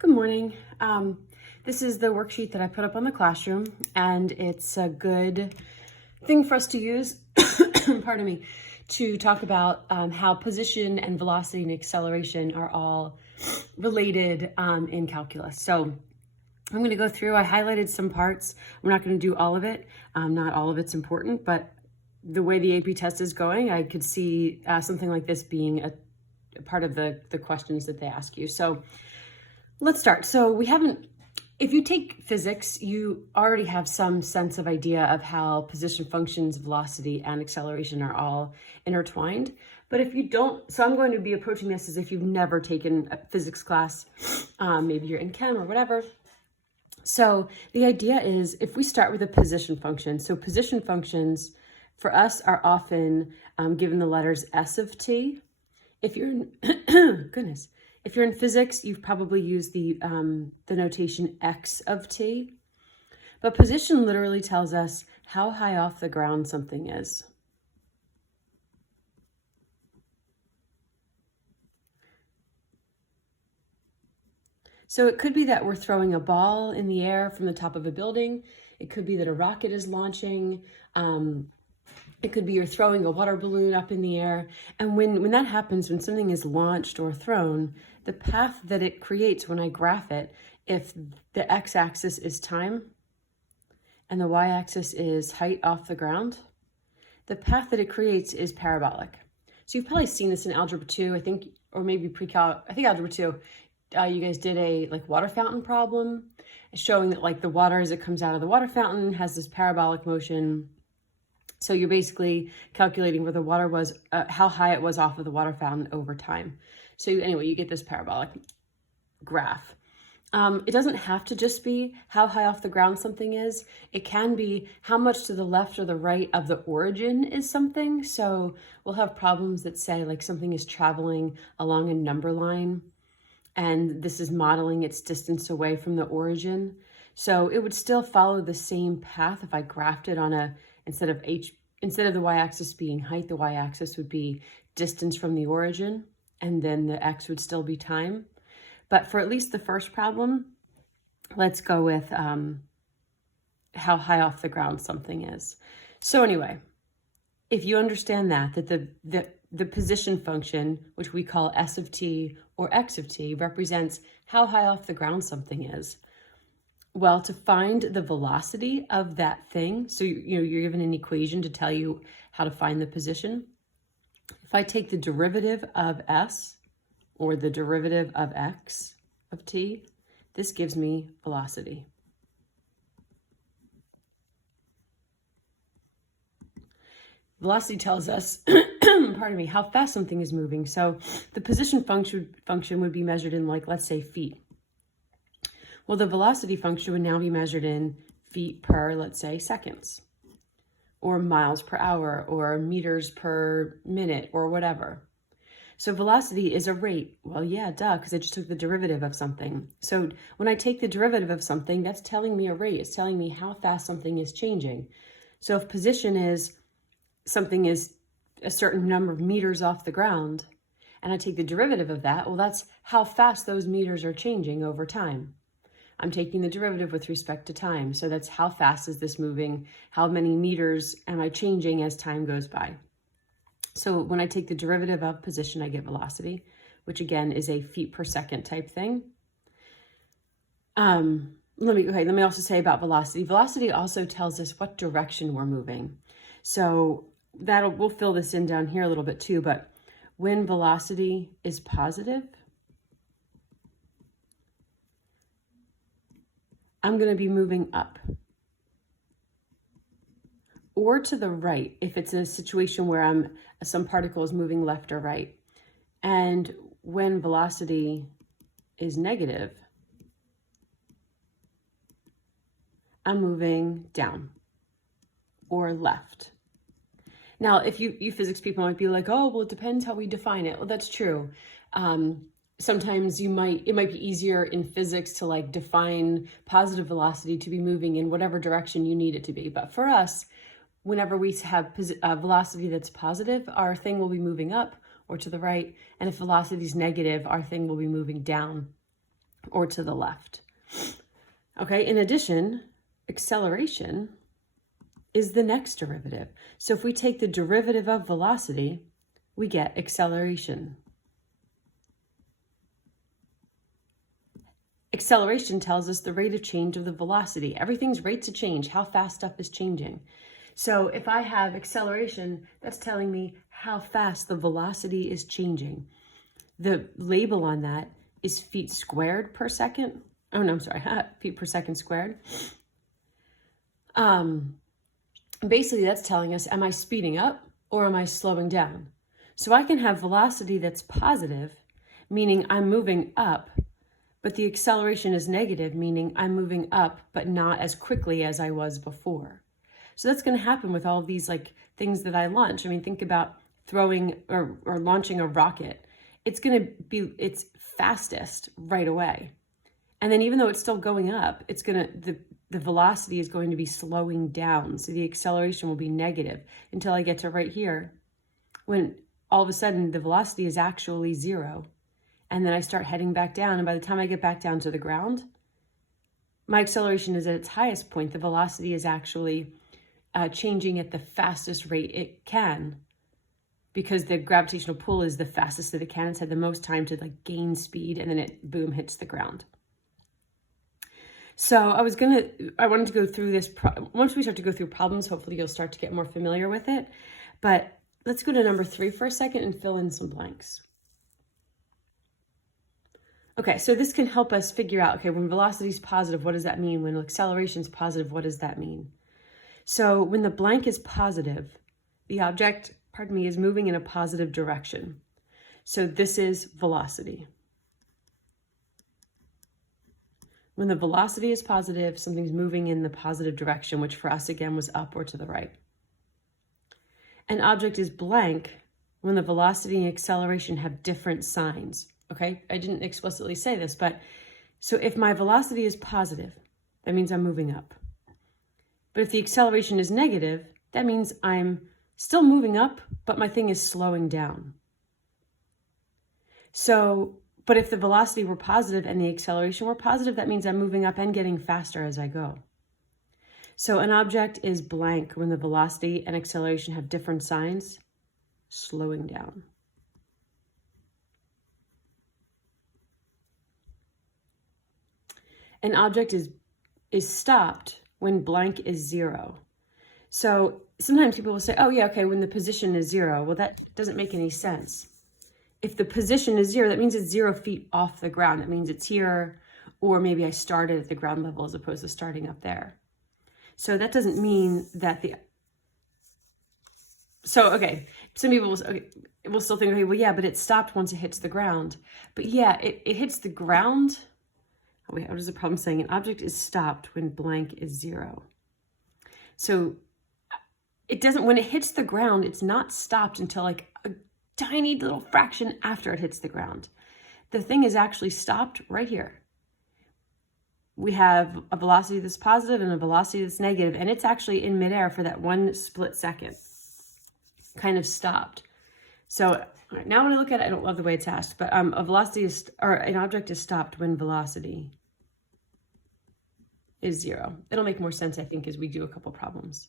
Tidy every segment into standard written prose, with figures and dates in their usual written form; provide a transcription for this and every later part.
Good morning. This is the worksheet that I put up on the classroom, and it's a good thing for us to use, pardon me, to talk about how position and velocity and acceleration are all related in calculus. So I'm going to go through, I highlighted some parts. We're not going to do all of it. Not all of it's important, but the way the AP test is going, I could see something like this being a part of the questions that they ask you. So let's start. So if you take physics, you already have some sense of idea of how position functions, velocity, and acceleration are all intertwined. But if you don't, so I'm going to be approaching this as if you've never taken a physics class, maybe you're in chem or whatever. So the idea is if we start with a position function, so position functions for us are often given the letters S of t. If you're in, goodness, if you're in physics, you've probably used the notation x of t. But position literally tells us how high off the ground something is. So it could be that we're throwing a ball in the air from the top of a building. It could be that a rocket is launching. It could be you're throwing a water balloon up in the air. And when that happens, when something is launched or thrown, the path that it creates when I graph it, if the x-axis is time and the y-axis is height off the ground, the path that it creates is parabolic. So you've probably seen this in Algebra 2, I think, or maybe pre-calc, I think Algebra 2, you guys did a water fountain problem showing that the water as it comes out of the water fountain has this parabolic motion. So you're basically calculating where the water was, how high it was off of the water fountain over time. So anyway, you get this parabolic graph. It doesn't have to just be how high off the ground something is. It can be how much to the left or the right of the origin is something. So we'll have problems that say something is traveling along a number line, and this is modeling its distance away from the origin. So it would still follow the same path if I graphed it on instead of the y-axis being height, the y-axis would be distance from the origin, and then the x would still be time. But for at least the first problem, let's go with how high off the ground something is. So anyway, if you understand that the position function, which we call S of t or x of t, represents how high off the ground something is. Well, to find the velocity of that thing, so you're given an equation to tell you how to find the position. If I take the derivative of s or the derivative of x of t, this gives me velocity. Velocity tells us, pardon me, how fast something is moving. So the position function would be measured in let's say feet. Well, the velocity function would now be measured in feet per, let's say, seconds, or miles per hour, or meters per minute, or whatever. So velocity is a rate. Well, yeah, duh, because I just took the derivative of something. So when I take the derivative of something, that's telling me a rate. It's telling me how fast something is changing. So if position is something is a certain number of meters off the ground, and I take the derivative of that, well, that's how fast those meters are changing over time. I'm taking the derivative with respect to time. So that's how fast is this moving? How many meters am I changing as time goes by? So when I take the derivative of position, I get velocity, which again is a feet per second type thing. Let me also say about velocity. Velocity also tells us what direction we're moving. So we'll fill this in down here a little bit too, but when velocity is positive, I'm going to be moving up or to the right if it's a situation where some particle is moving left or right. And when velocity is negative, I'm moving down or left. Now, if you physics people might be like, oh, well, it depends how we define it. Well, that's true. Sometimes it might be easier in physics to define positive velocity to be moving in whatever direction you need it to be. But for us, whenever we have velocity that's positive, our thing will be moving up or to the right. And if velocity is negative, our thing will be moving down or to the left. Okay, in addition, acceleration is the next derivative. So if we take the derivative of velocity, we get acceleration. Acceleration tells us the rate of change of the velocity. Everything's rates of change, how fast stuff is changing. So if I have acceleration, that's telling me how fast the velocity is changing. The label on that is feet squared per second. Oh no, I'm sorry, feet per second squared. Basically that's telling us, am I speeding up or am I slowing down? So I can have velocity that's positive, meaning I'm moving up, but the acceleration is negative, meaning I'm moving up, but not as quickly as I was before. So that's going to happen with all of these like things that I launch. I mean, think about throwing or launching a rocket. It's going to be its fastest right away. And then even though it's still going up, it's going to, the velocity is going to be slowing down. So the acceleration will be negative until I get to right here, when all of a sudden the velocity is actually 0. And then I start heading back down. And by the time I get back down to the ground, my acceleration is at its highest point. The velocity is actually changing at the fastest rate it can, because the gravitational pull is the fastest that it can. It's had the most time to like gain speed, and then it boom hits the ground. So I wanted to go through this. Once we start to go through problems, hopefully you'll start to get more familiar with it. But let's go to number 3 for a second and fill in some blanks. Okay, so this can help us figure out, okay, when velocity is positive, what does that mean? When acceleration is positive, what does that mean? So when the blank is positive, the object, is moving in a positive direction. So this is velocity. When the velocity is positive, something's moving in the positive direction, which for us again was up or to the right. An object is blank when the velocity and acceleration have different signs. Okay, I didn't explicitly say this, but so if my velocity is positive, that means I'm moving up. But if the acceleration is negative, that means I'm still moving up, but my thing is slowing down. So, but if the velocity were positive and the acceleration were positive, that means I'm moving up and getting faster as I go. So an object is blank when the velocity and acceleration have different signs, slowing down. An object is stopped when blank is 0. So sometimes people will say, oh yeah, okay, when the position is 0. Well, that doesn't make any sense. If the position is 0, that means it's 0 feet off the ground. That means it's here, or maybe I started at the ground level as opposed to starting up there. So that doesn't mean that okay, some people will still think, okay, well, yeah, but it stopped once it hits the ground. But yeah, it hits the ground. Oh, wait, what is the problem saying? An object is stopped when blank is 0. So it doesn't, when it hits the ground, it's not stopped until like a tiny little fraction after it hits the ground. The thing is actually stopped right here. We have a velocity that's positive and a velocity that's negative, and it's actually in midair for that one split second, kind of stopped. So now when I look at it, I don't love the way it's asked, but a velocity is, or an object is stopped when velocity is 0. It'll make more sense, I think, as we do a couple problems.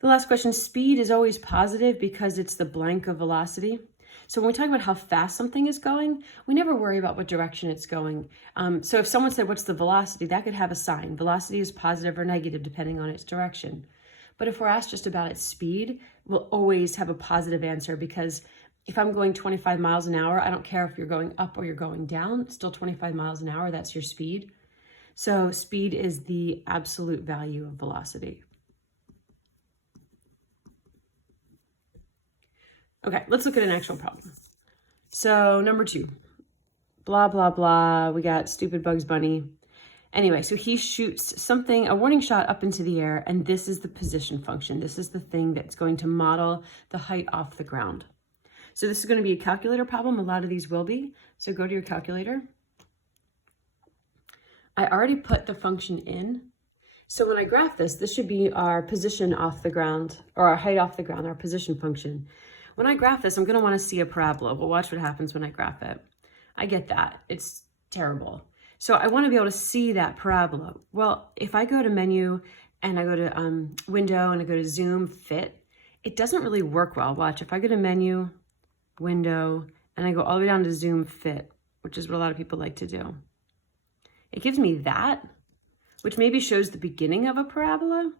The last question, speed is always positive because it's the blank of velocity. So when we talk about how fast something is going, we never worry about what direction it's going. So if someone said, what's the velocity? That could have a sign. Velocity is positive or negative depending on its direction. But if we're asked just about its speed, we'll always have a positive answer, because if I'm going 25 miles an hour, I don't care if you're going up or you're going down, it's still 25 miles an hour, that's your speed. So speed is the absolute value of velocity. Okay, let's look at an actual problem. So number 2, blah, blah, blah. We got stupid Bugs Bunny. Anyway, so he shoots something, a warning shot up into the air, and this is the position function. This is the thing that's going to model the height off the ground. So this is going to be a calculator problem. A lot of these will be. So go to your calculator. I already put the function in. So when I graph this, this should be our position off the ground, or our height off the ground, our position function. When I graph this, I'm going to want to see a parabola. Well, watch what happens when I graph it. I get that. It's terrible. So I want to be able to see that parabola. Well, if I go to menu and I go to window and I go to zoom fit, it doesn't really work well. Watch, if I go to menu, window, and I go all the way down to zoom fit, which is what a lot of people like to do. It gives me that, which maybe shows the beginning of a parabola,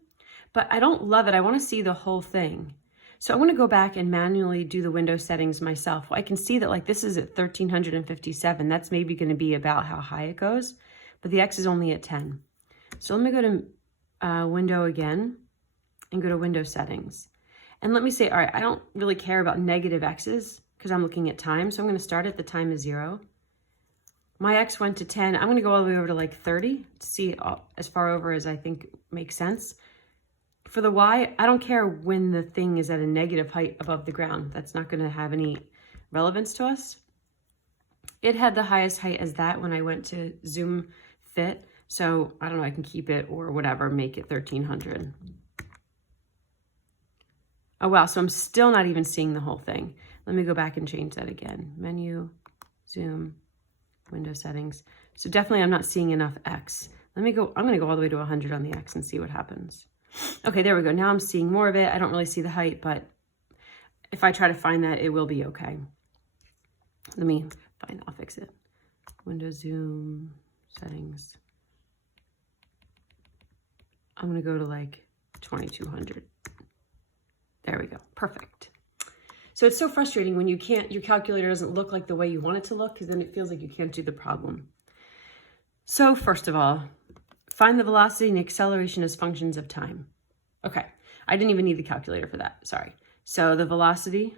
but I don't love it. I want to see the whole thing. So I'm going to go back and manually do the window settings myself. Well, I can see that like this is at 1357. That's maybe going to be about how high it goes, but the X is only at 10. So let me go to window again and go to window settings. And let me say, all right, I don't really care about negative X's because I'm looking at time. So I'm going to start at the time is 0. My X went to 10. I'm going to go all the way over to like 30 to see as far over as I think makes sense. For the Y, I don't care when the thing is at a negative height above the ground. That's not going to have any relevance to us. It had the highest height as that when I went to zoom fit. So I don't know, I can keep it or whatever, make it 1300. Oh, wow. So I'm still not even seeing the whole thing. Let me go back and change that again. Menu, zoom, window settings. So definitely I'm not seeing enough X. I'm going to go all the way to 100 on the X and see what happens. Okay, there we go. Now I'm seeing more of it. I don't really see the height, but if I try to find that, it will be okay. Let me find, I'll fix it. Window zoom, settings. I'm going to go to like 2200. There we go. Perfect. So it's so frustrating when your calculator doesn't look like the way you want it to look, because then it feels like you can't do the problem. So first of all, find the velocity and acceleration as functions of time. Okay, I didn't even need the calculator for that, sorry. So the velocity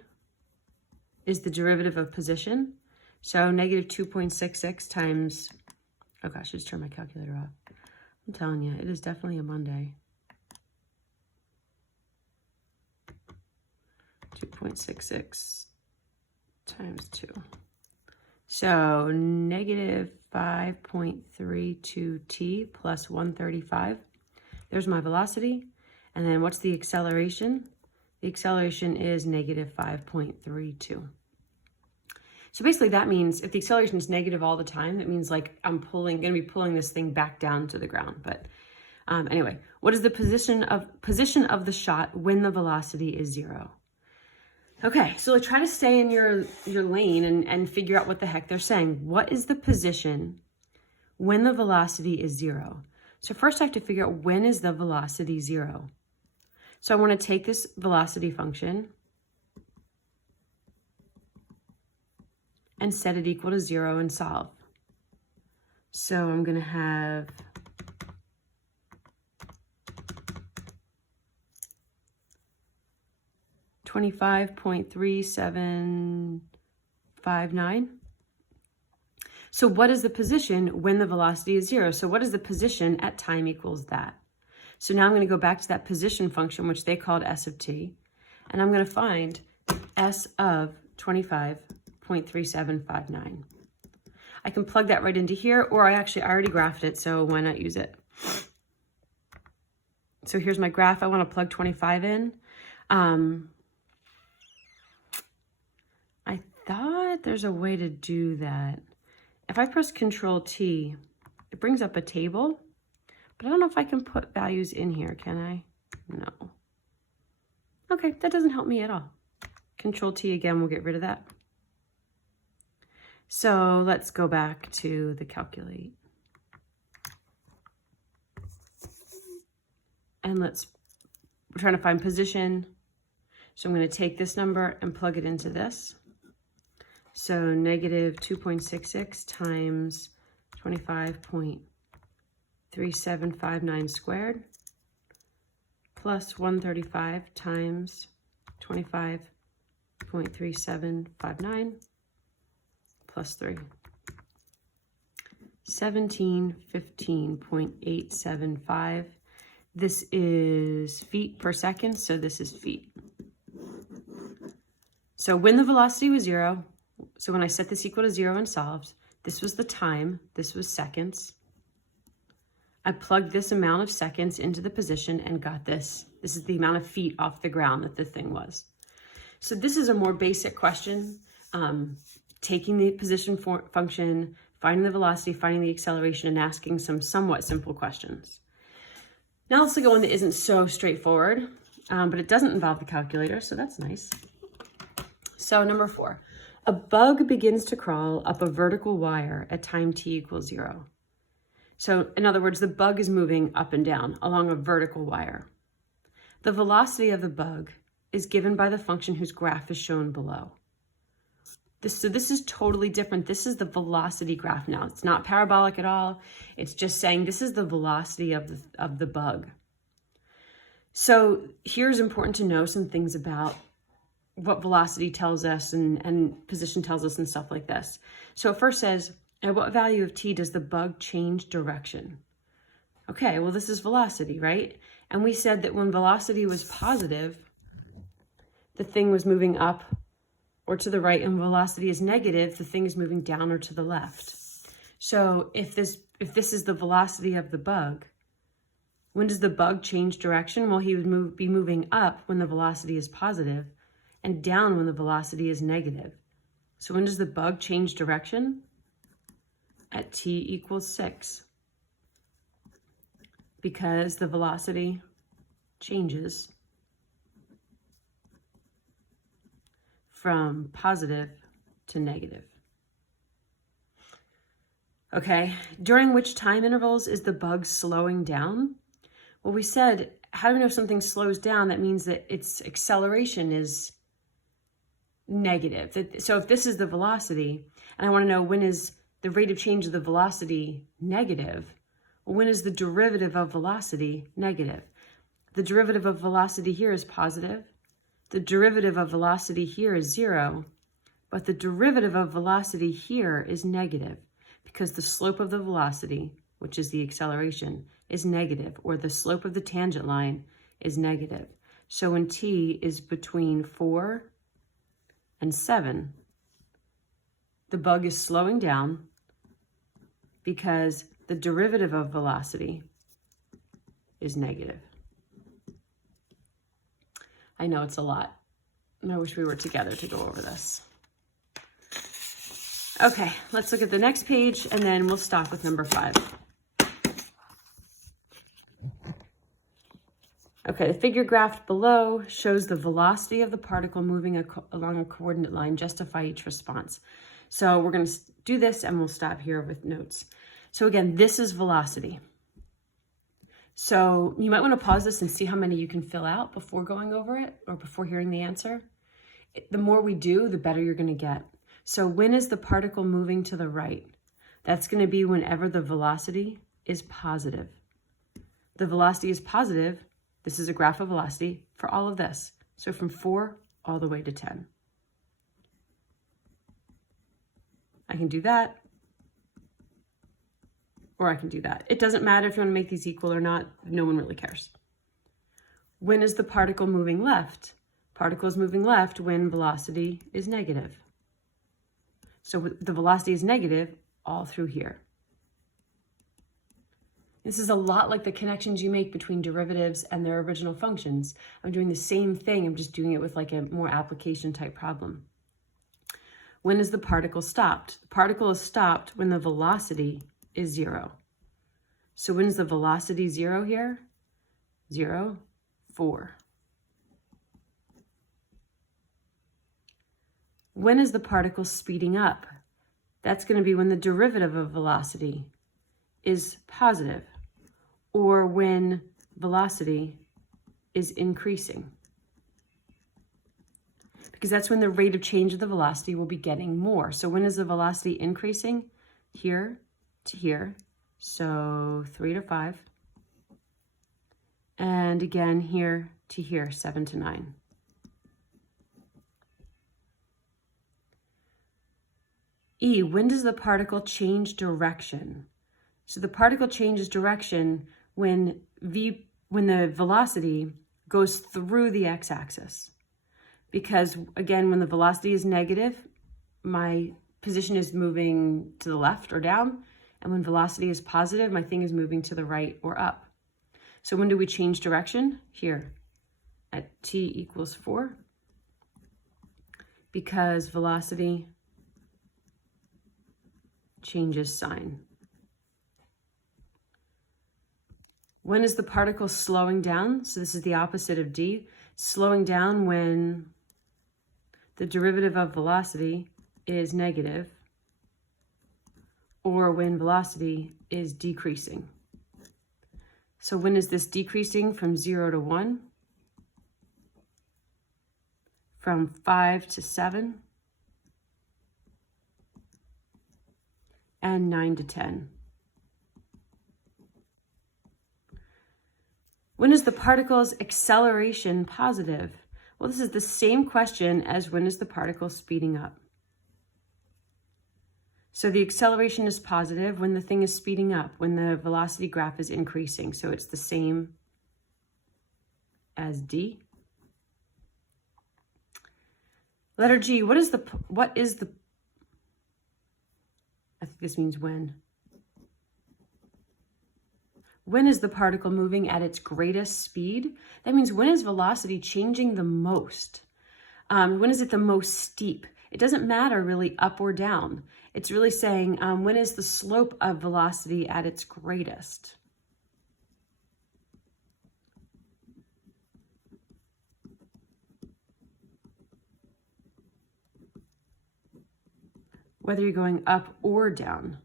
is the derivative of position. So negative 2.66 times, oh gosh, I just turned my calculator off. I'm telling you, it is definitely a Monday. 2.66 times 2. So negative 5.32 t plus 135. There's my velocity. And then what's the acceleration? The acceleration is negative 5.32. So basically that means if the acceleration is negative all the time, that means like I'm going to be pulling this thing back down to the ground. But anyway, what is the position of the shot when the velocity is 0? Okay, so like try to stay in your lane and figure out what the heck they're saying. What is the position when the velocity is 0? So first I have to figure out when is the velocity 0. So I want to take this velocity function and set it equal to 0 and solve. So I'm going to have $25.3759. So what is the position when the velocity is 0? So what is the position at time equals that? So now I'm going to go back to that position function, which they called S of t, and I'm going to find S of 25.3759. I can plug that right into here, or I already graphed it, so why not use it? So here's my graph. I want to plug 25 in. I thought there's a way to do that. If I press Control T, it brings up a table, but I don't know if I can put values in here, can I? No. Okay, that doesn't help me at all. Control T again, we'll get rid of that. So let's go back to the calculate. And we're trying to find position. So I'm going to take this number and plug it into this. So negative 2.66 times 25.3759 squared plus 135 times 25.3759 plus 3. 1715.875. This is feet per second, so this is feet. So when the velocity was 0, so when I set this equal to 0 and solved, this was the time, this was seconds. I plugged this amount of seconds into the position and got this. This is the amount of feet off the ground that the thing was. So this is a more basic question. taking the position function, finding the velocity, finding the acceleration, and asking some somewhat simple questions. Now let's look at one that isn't so straightforward, but it doesn't involve the calculator, so that's nice. So number 4, a bug begins to crawl up a vertical wire at time t equals 0. So in other words, the bug is moving up and down along a vertical wire. The velocity of the bug is given by the function whose graph is shown below. So this is totally different. This is the velocity graph now. It's not parabolic at all. It's just saying this is the velocity of the bug. So here's important to know some things about what velocity tells us and position tells us and stuff like this. So it first says, at what value of t does the bug change direction? Okay, well, this is velocity, right? And we said that when velocity was positive, the thing was moving up or to the right, and velocity is negative, the thing is moving down or to the left. So if this is the velocity of the bug, when does the bug change direction? Well, he would be moving up when the velocity is positive and down when the velocity is negative. So when does the bug change direction? At t equals 6. Because the velocity changes from positive to negative. Okay, during which time intervals is the bug slowing down? Well, we said, how do we know if something slows down? That means that its acceleration is negative. So if this is the velocity, and I want to know when is the rate of change of the velocity negative, well, when is the derivative of velocity negative? The derivative of velocity here is positive. The derivative of velocity here is 0, but the derivative of velocity here is negative because the slope of the velocity, which is the acceleration, is negative, or the slope of the tangent line is negative. So when t is between 4 and 7, the bug is slowing down because the derivative of velocity is negative. I know it's a lot, and I wish we were together to go over this. Okay, let's look at the next page, and then we'll stop with number 5. Okay, the figure graphed below shows the velocity of the particle moving along a coordinate line. Justify each response. So we're going to do this, and we'll stop here with notes. So again, this is velocity. So you might want to pause this and see how many you can fill out before going over it or before hearing the answer. The more we do, the better you're going to get. So when is the particle moving to the right? That's going to be whenever the velocity is positive. The velocity is positive. This is a graph of velocity for all of this. So from 4 all the way to 10. I can do that. Or I can do that. It doesn't matter if you want to make these equal or not. No one really cares. When is the particle moving left? Particle is moving left when velocity is negative. So the velocity is negative all through here. This is a lot like the connections you make between derivatives and their original functions. I'm doing the same thing. I'm just doing it with like a more application type problem. When is the particle stopped? The particle is stopped when the velocity is 0. So when is the velocity 0 here? 0, 4. When is the particle speeding up? That's going to be when the derivative of velocity is positive, or when velocity is increasing. Because that's when the rate of change of the velocity will be getting more. So when is the velocity increasing? Here to here, so 3 to 5, and again here to here, 7 to 9. E, when does the particle change direction? So the particle changes direction when the velocity goes through the x-axis. Because again, when the velocity is negative, my position is moving to the left or down. And when velocity is positive, my thing is moving to the right or up. So when do we change direction? Here, at t equals 4. Because velocity changes sign. When is the particle slowing down? So this is the opposite of D. Slowing down when the derivative of velocity is negative, or when velocity is decreasing. So when is this decreasing? From 0 to 1, from 5 to 7, and 9 to 10. When is the particle's acceleration positive? Well, this is the same question as when is the particle speeding up. So the acceleration is positive when the thing is speeding up, when the velocity graph is increasing. So it's the same as D. Letter G, what is the, I think this means when. When is the particle moving at its greatest speed? That means when is velocity changing the most? When is it the most steep? It doesn't matter really up or down. It's really saying when is the slope of velocity at its greatest? Whether you're going up or down.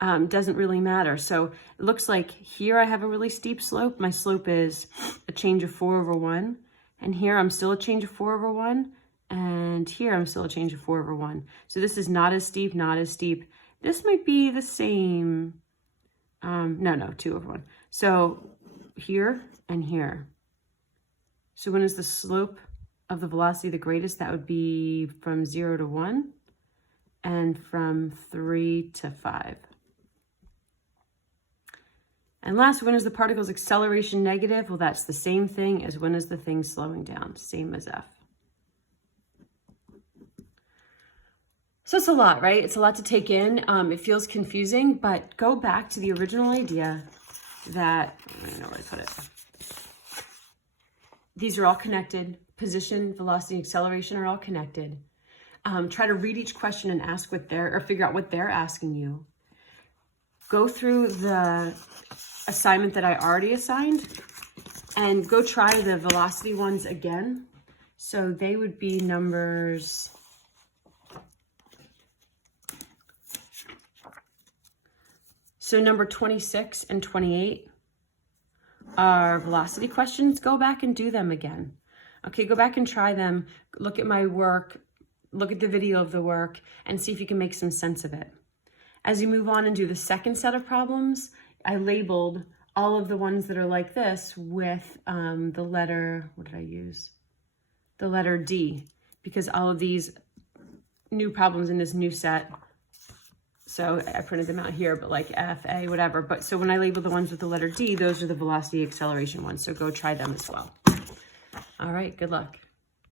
Doesn't really matter. So it looks like here I have a really steep slope. My slope is a change of 4 over 1. And here I'm still a change of 4 over 1. And here I'm still a change of 4 over 1. So this is not as steep, not as steep. This might be the same. No, 2 over 1. So here and here. So when is the slope of the velocity the greatest? That would be from 0 to 1 and from 3 to 5. And last, when is the particle's acceleration negative? Well, that's the same thing as when is the thing slowing down, same as F. So it's a lot, right? It's a lot to take in. It feels confusing, but go back to the original idea that, I don't know where I put it. These are all connected. Position, velocity, acceleration are all connected. Try to read each question and ask what figure out what they're asking you. Go through the assignment that I already assigned and go try the velocity ones again. So they would be numbers number 26 and 28 are velocity questions. Go back and do them again. Okay, go back and try them. Look at my work, look at the video of the work, and see if you can make some sense of it. As you move on and do the second set of problems, I labeled all of the ones that are like this with the letter, what did I use? The letter D, because all of these new problems in this new set, so I printed them out here, but like F, A, whatever. But so when I label the ones with the letter D, those are the velocity acceleration ones. So go try them as well. All right, good luck.